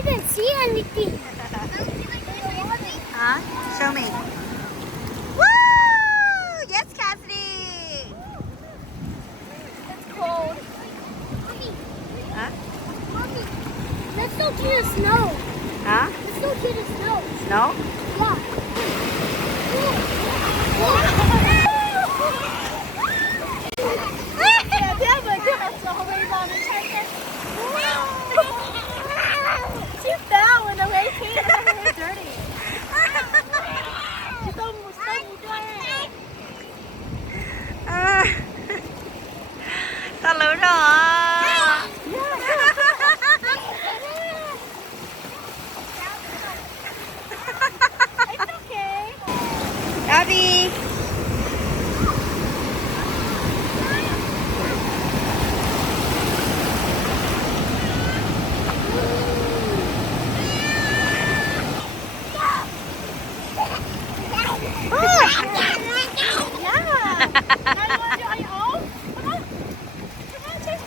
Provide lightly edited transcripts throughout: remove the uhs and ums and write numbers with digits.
didn't see anything. Huh? Show me. Woo! Yes, Cassidy. It's cold. Huh? Mommy, let's go to the snow. Huh? Let's go to the snow. Snow? Yeah. She fell when the wave came and her hair dirty. Chị tôm một sân cho em. À, ta lớn rồi. It's okay. Abby. Yeah. Now you want to do on your own? Come on. Come on, Chase.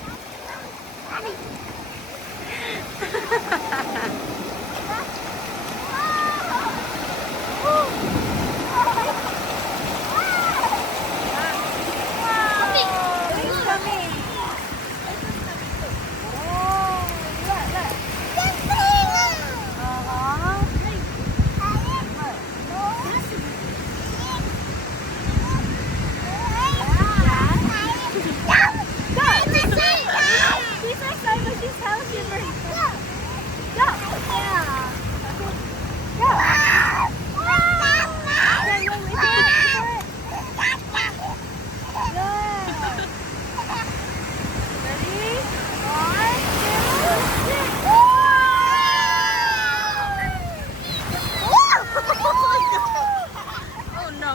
She's so excited, but she's telling you for go. Yeah. Go. Okay, wait for it. Good. Ready? 1, 2, 3. Oh no.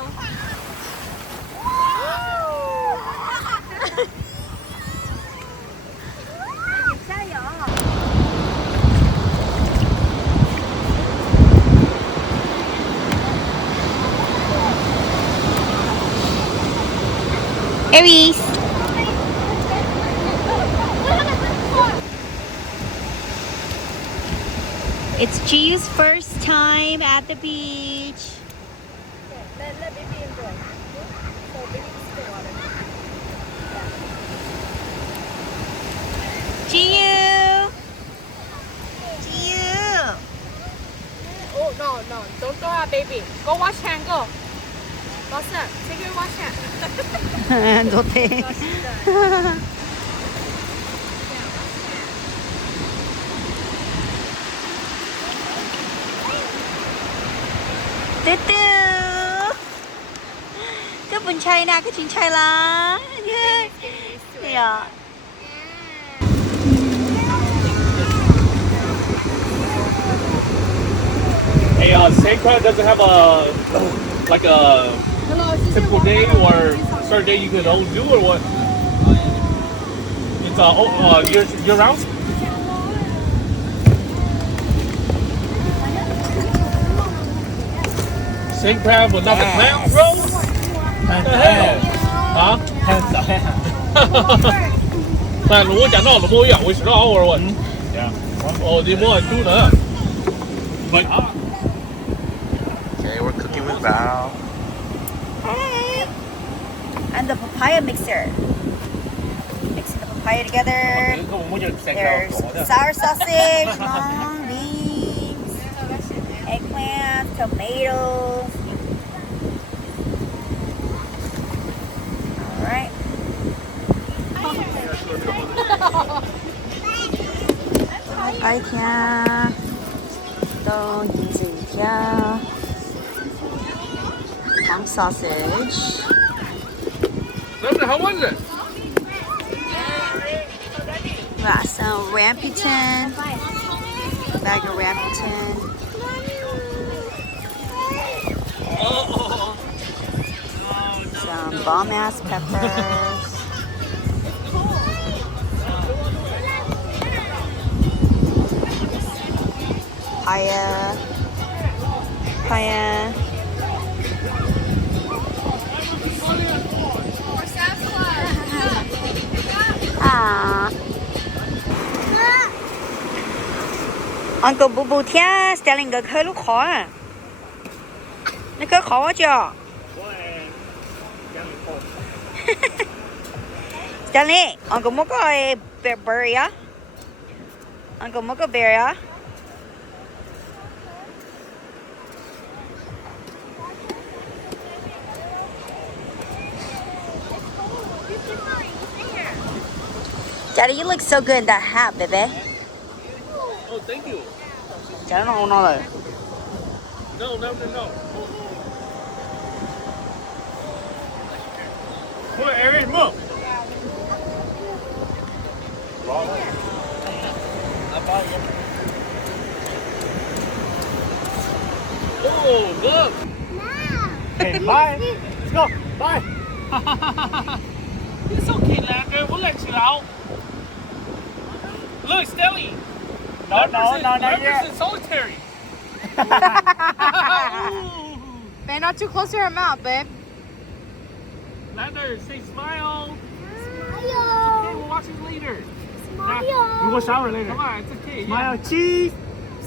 Aries. It's Giu's first time at the beach. Let baby enjoy. So baby needs to water. Giu. Giu. Oh, no. Don't throw out baby. Go wash hand, go. Lawson, take your wash hand. 좋대. No, she's done. 뚜뚜. Cái bình chay nè, cái chuyện chay là. Yeah. Hey, Sandcraft doesn't have a like a typical day or certain day you can only do or what? It's year round. Sandcraft but not the clown, bro. What the hell? Huh? 但如果讲到怎么样，我知道或者what? Yeah. Oh, they want to do that. But Okay, we're cooking with Val. Hey. And the papaya mixer. Mixing the papaya together. There's sour sausage, long beans, eggplant, tomatoes. All right. I can. 또 인증이야. Ham sausage. how was it? Got some rambutan. Bag of rambutan. Some bomb ass peppers. Papaya. Papaya. Ah. Uncle Boo Boo 听 Sterling 个开路考啊，你可考我叫。Sterling, Uncle mo ko ay bear ya. Uncle mo ko bear ya. Daddy, you look so good in that hat, baby. Oh, thank you. Daddy, no, no, no. No. Come on, Aaron, move. Oh, look. Hey, bye. Let's go. Bye. It's okay, Lander. We'll let you out. Look, Stelly. No, not Lambert's yet. in solitary. Babe, not too close to her mouth, babe. Lander, say smile. Okay, Smile. we'll watch it later. Smile. We'll go shower later. Come on, it's okay. Smile, cheese.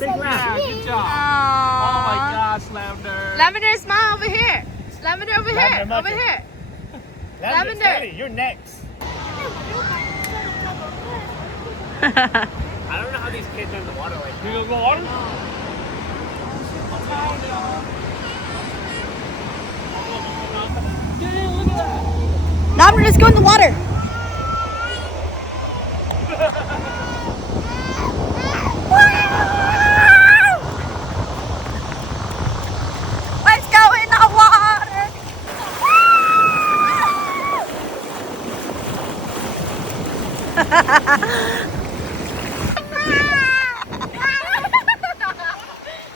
Yeah, good job. Aww. Oh my gosh, Lavender. Lavender, smile over here. Lavender over here. Lavender, Over here. Lavender. Lavender, you're next. I don't know how these kids are in the water like You gonna go water? Dang, look at that. Lavender, let's go in the water. Let's go in the water.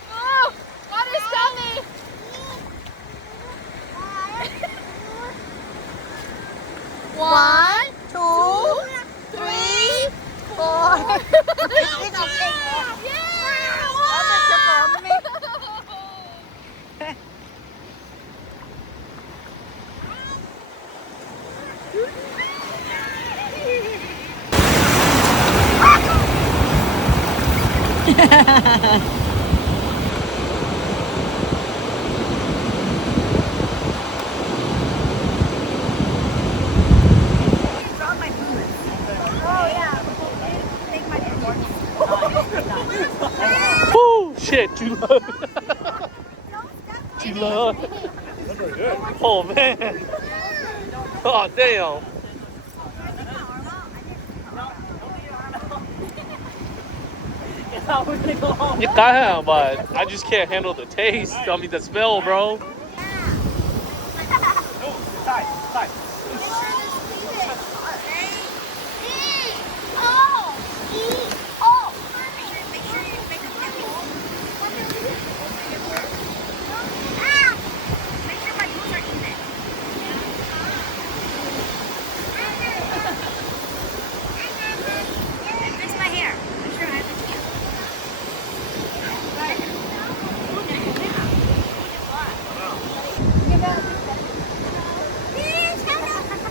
Oh, water's coming. One, 2, 3, 4. Oh shit, too low. Too low. Oh man. Oh damn. You can, but I just can't handle the taste. I mean the smell, bro.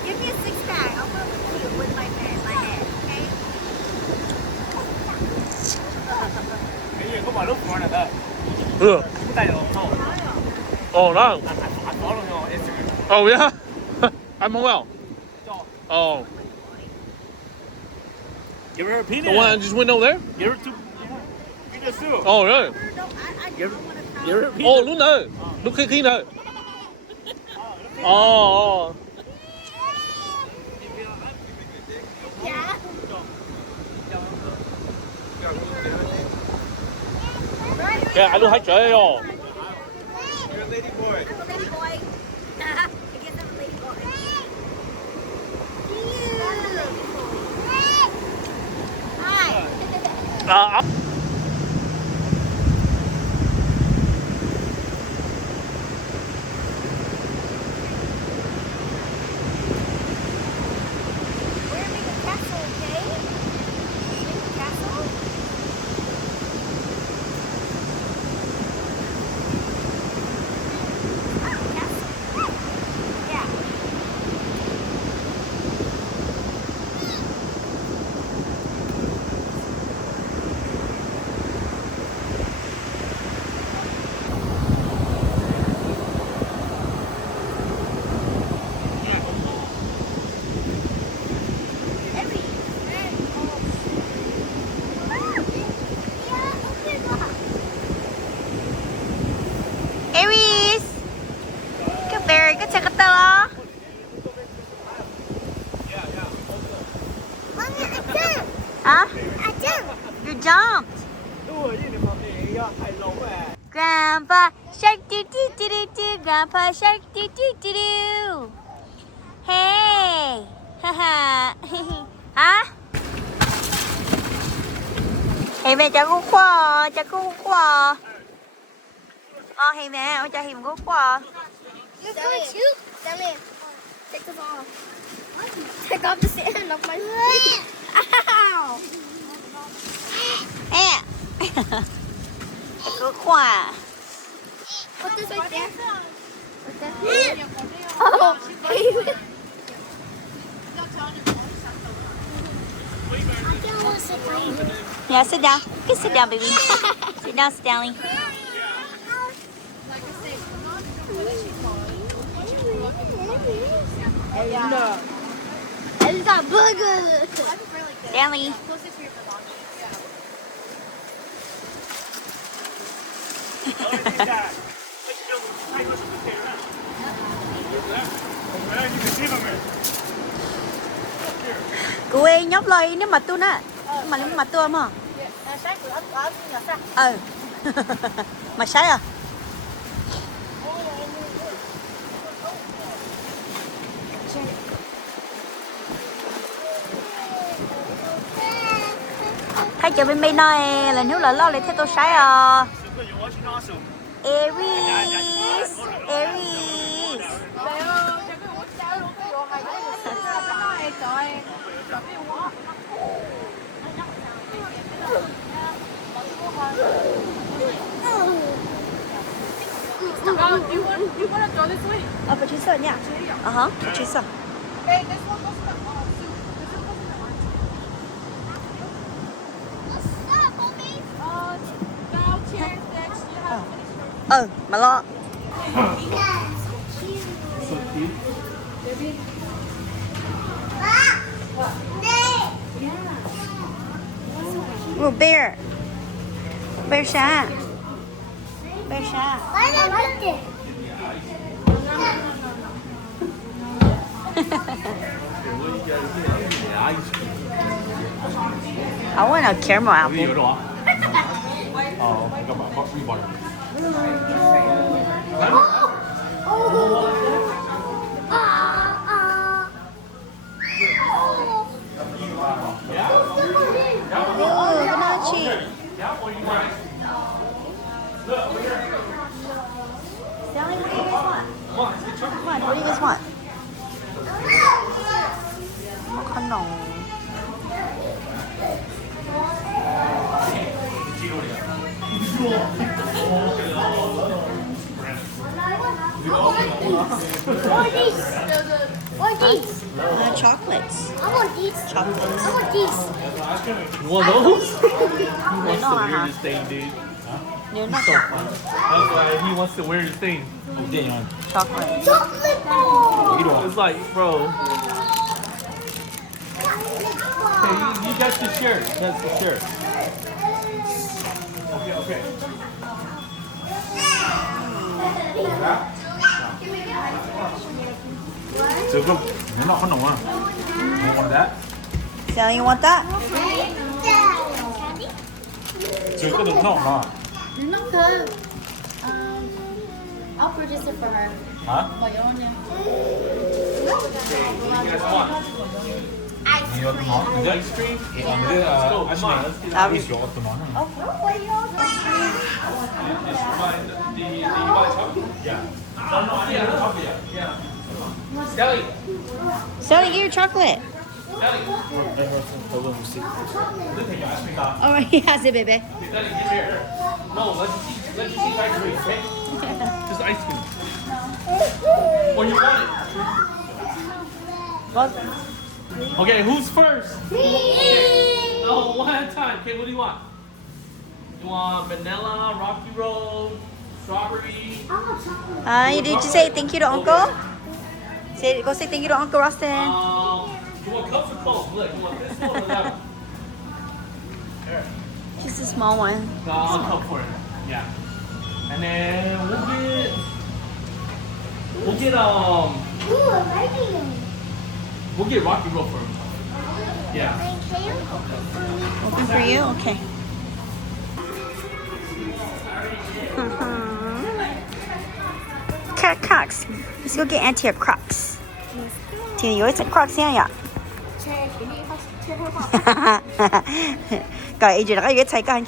Give me a 6-pack. I'll put it with my hair, okay? 你如果話都放得得， Ugh. 帶我套， Oh no. 我攞落我 Instagram。 Oh yeah. I'm well. Oh, Give her a peanut. the one that just went over there. Give her two. Peanut soup. Oh really? Give her a peanut. Oh, look no. Look at Kino. Oh. Yeah, I don't like that. You're a lady boy. Hi. Huh? I jumped. You jumped. Grandpa shark do do do do do. Grandpa shark do do do do. Hey. Haha. Hả? Thì mẹ cho cú khoa, cho cú khoa. Thì mẹ cho hiểm cú khoa. You're going to shoot. Stanley, take the ball. Take off the sand off my feet. Ow! Ê. Cho cú khoa. Put this right there. Put that. Oh, Yeah, sit down. You can sit down, baby. Sit down, Stanley. It's got burgers. Stanley. Cô ấy nhóc lời nếu mà tôi nè. Mà nếu mà tôi mà. Mà sai à? Thấy cho bên bên nói là nếu là lo lại thế tôi sai à. Aries. Aries. You wanna go this way? Patricia nha. Patricia. Hey, this one goes to the soup. What's up, homie? Now cheers next. You have Mà lo. So cute. Oh, bear. Bear Sha. Bear Sha. I like it. I want a caramel apple. 有一种啊。哦，干嘛？一包人。 Ganache. Stanley, what do you guys want? Come on, what do you guys want? Macaron. What these? What these? Chocolates. I want these. Chocolates. I want these. You want those? They're That's not, the weirdest thing, dude. They're not That's why he wants the weirdest thing. chocolate. Chocolate ball. It's like, bro. Okay, you got the shirt. That's the shirt. Okay, okay. So go. You're not gonna want. You want that? Sally, you want that? So go to no. Not good. I'll purchase it for her. Huh? But you don't know. What do you guys want? You want tomorrow? Is Ice cream? Let's go. Come on, let's get out. Is your tomorrow? Yeah. Sally. Sally, get your chocolate. Sally. All right, he has it, baby. Sally, get here. No, let's just eat ice cream, okay? Just ice cream. Or you want it? Well, Okay, who's first? Oh, one at a time. Okay, what do you want? You want vanilla, rocky road, strawberry? did you say thank you to Uncle? Go say thank you to Uncle Rustin. You want cups or cones? Look, you want this one or that one? Here. Just a small one. No, I'll come for it. Yeah. And then we'll get rocky road for him. Yeah. Open for you? Okay. Cat Crocs. Let's go get Auntie her Crocs. Tina, you always Crocs yan. ก็อีกแล้วก็ยึดใส่กัน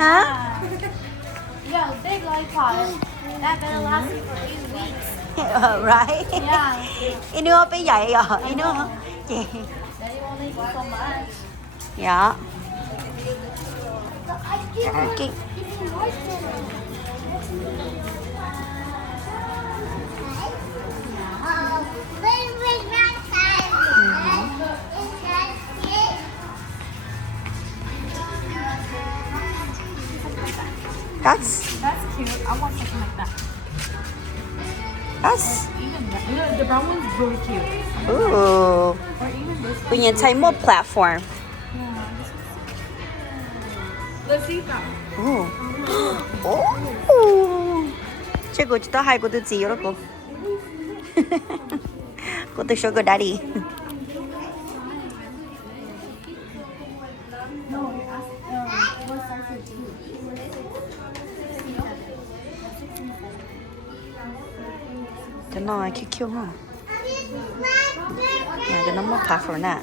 ฮะ Yo, big lollipop. That better last you for 8 weeks. right Yeah. อีนู้ไปใหญ่เหรออีนู้เจ๋ Daddy won't eat so much. ยะ I Okay. That's That's cute. I want something like that. that's Even that. The brown one's really cute. ooh Or even this. we need time more platform Let's see that. ooh ooh 这个知道还有个自由了个我的说个 daddy cái này cute cute ha nhà cho nó một platform nè